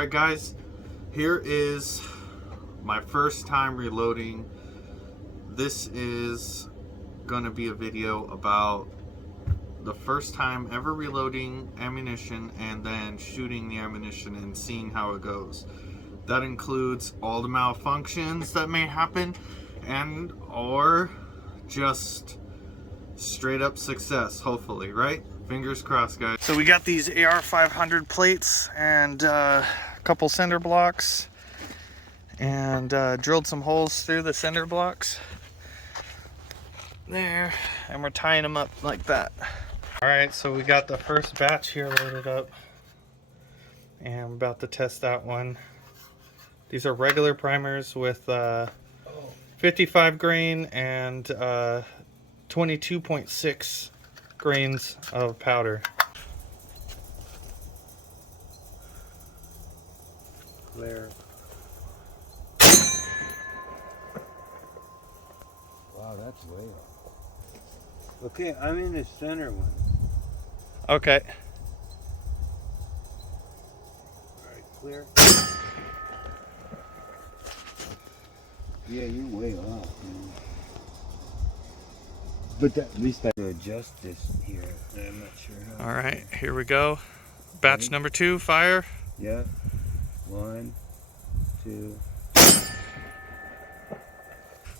Alright guys, here is my first time reloading. This is going to be a video about the first time ever reloading ammunition and then shooting the ammunition and seeing how it goes. That includes all the malfunctions that may happen and or just straight up success, hopefully, right? Fingers crossed, guys. So we got these AR 500 plates and a couple cinder blocks and drilled some holes through the cinder blocks there, and we're tying them up like that. All right, so we got the first batch here loaded up and I'm about to test that one. These are regular primers with 55 grain and 22.6 grains of powder. There. Wow, that's way off. Okay, I'm in the center one. Okay. Alright, clear. Yeah, you're way off, man. But at least I can adjust this here. I'm not sure how. All right, here we go. Batch number 2, fire. Yeah. 1, 2.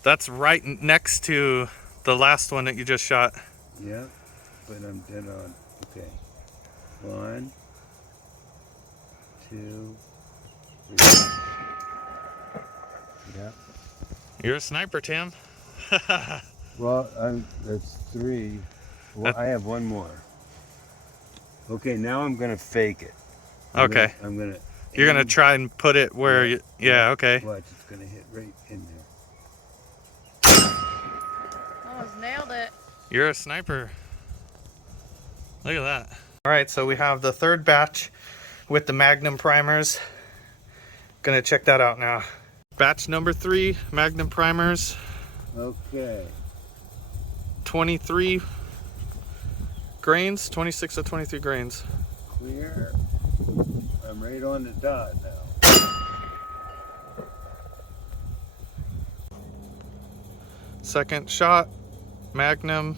That's right next to the last one that you just shot. Yeah, but I'm dead on. Okay. 1, 2, 3. Yeah. You're a sniper, Tim. Well, that's 3. Well, I have one more. Okay, now I'm gonna fake it. Okay. You're gonna try and put it where you. Yeah. Okay. Watch, it's gonna hit right in there. Almost nailed it. You're a sniper. Look at that. All right, so we have the third batch with the Magnum primers. Gonna check that out now. Batch number 3, Magnum primers. Okay. 23 grains, 26 to 23 grains. Clear. I'm right on the dot now. Second shot, Magnum,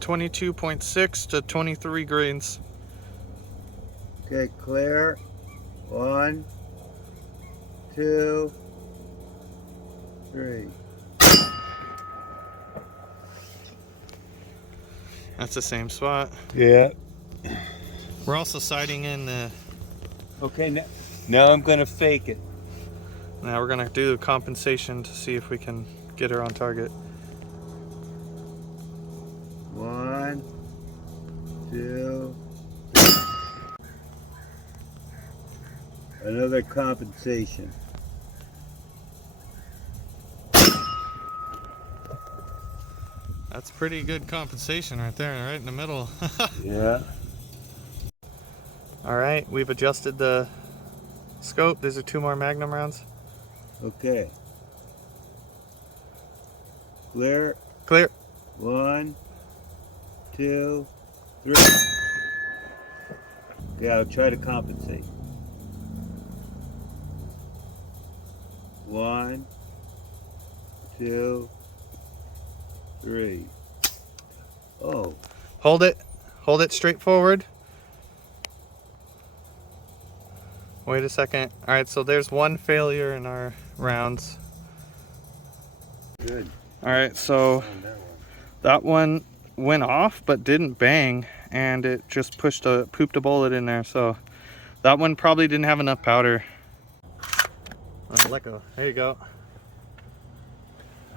22.6 to 23 grains. Okay, clear. 1, 2, 3. That's the same spot. Yeah. We're also sighting in the... Okay, now I'm gonna fake it. Now we're gonna do compensation to see if we can get her on target. 1, 2. Another compensation. That's pretty good compensation right there, right in the middle. Yeah. All right, we've adjusted the scope. These are 2 more Magnum rounds. Okay. Clear. Clear. 1, 2, 3. Okay, I'll try to compensate. 1, 2, 3. Oh. Hold it straight forward. Wait a second. All right, so there's 1 failure in our rounds. Good. All right, so that one went off but didn't bang, and it just pooped a bullet in there. So that one probably didn't have enough powder. Let go. There you go.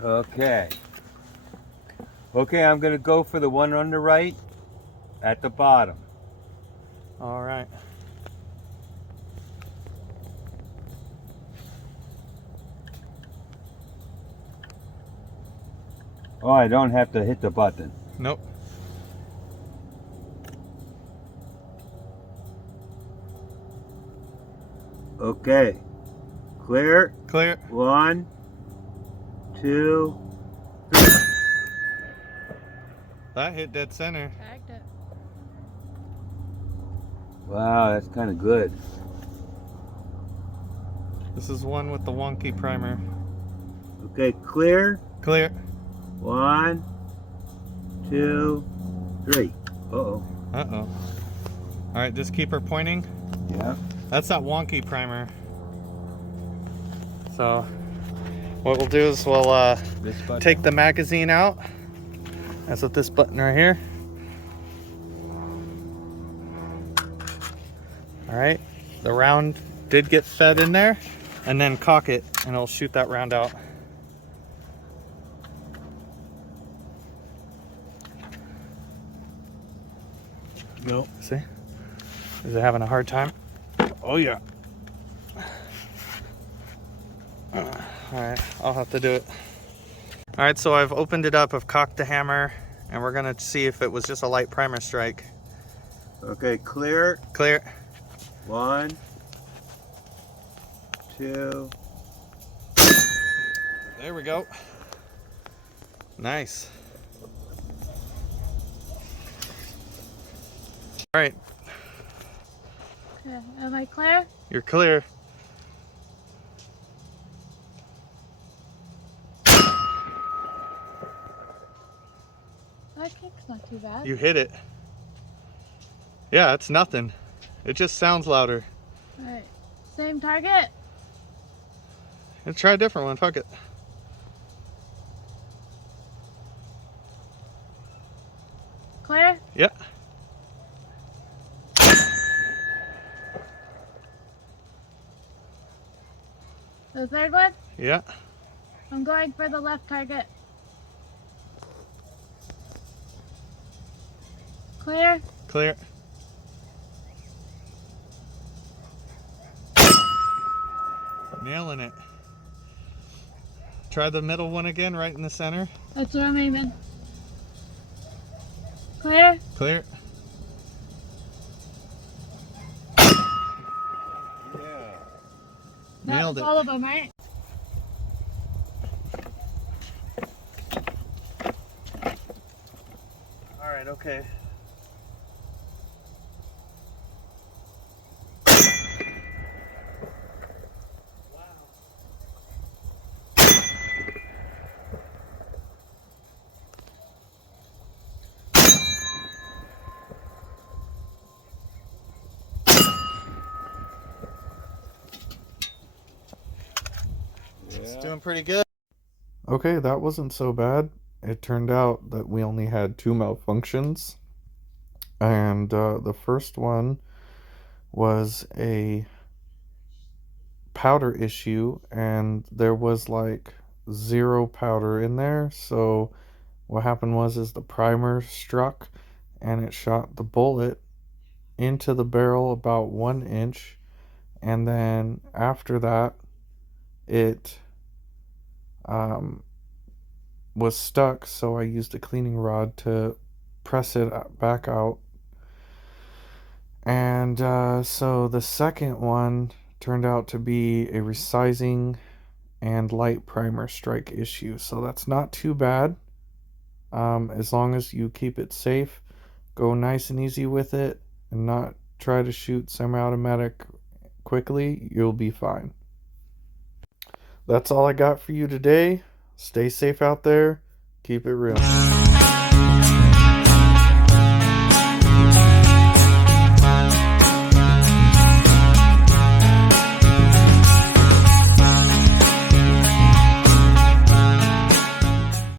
Okay. Okay, I'm gonna go for the one on the right at the bottom. All right. Oh, I don't have to hit the button. Nope. Okay. Clear. Clear. 1, 2, 3. That hit dead center. Tagged it. Wow, that's kind of good. This is one with the wonky primer. Okay, clear. Clear. 1, 2, 3. Uh-oh. Uh-oh. Alright, just keep her pointing. Yeah. That's that wonky primer. So what we'll do is we'll This button? take the magazine out. That's with this button right here. Alright, the round did get fed in there, and then cock it and it'll shoot that round out. No. See? Is it having a hard time? Oh yeah. Alright, I'll have to do it. Alright, so I've opened it up, I've cocked the hammer, and we're gonna see if it was just a light primer strike. Okay, clear. Clear. 1, 2. There we go. Nice. Alright, Okay, am I clear? you're clear. That kick's not too bad. You hit it. Yeah, it's nothing. It just sounds louder. Alright, same target. Let's try a different one, fuck it. Clear? Yeah. The third one? Yeah. I'm going for the left target. Clear? Clear. Nailing it. Try the middle one again, right in the center. That's where I'm aiming. Clear? Clear. Yeah. Nailed That's it. all of them, right? Alright, okay. It's doing pretty good. Okay, that wasn't so bad. It turned out that we only had 2 malfunctions. And the first one was a powder issue, and there was like 0 powder in there. So what happened is the primer struck and it shot the bullet into the barrel about 1 inch. And then after that, it was stuck, so I used a cleaning rod to press it back out. And so the second one turned out to be a resizing and light primer strike issue, so that's not too bad. As long as you keep it safe, go nice and easy with it, and not try to shoot semi-automatic quickly, you'll be fine. That's all I got for you today. Stay safe out there. Keep it real.